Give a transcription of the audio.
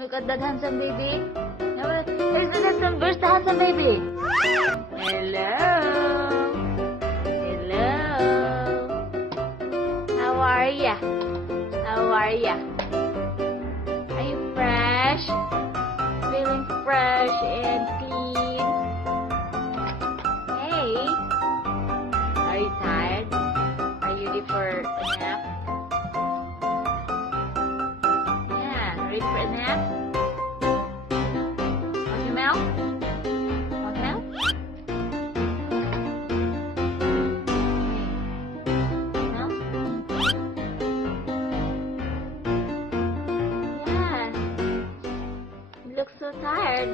Look at that handsome baby. Where's the handsome baby? Hello. Hello. How are ya? How are ya? Are you fresh? Feeling fresh and clean? Hey. Are you tired? Are you ready for a nap? Yeah, ready for a nap? Want your milk? Want milk? Milk? Yeah. You look so tired.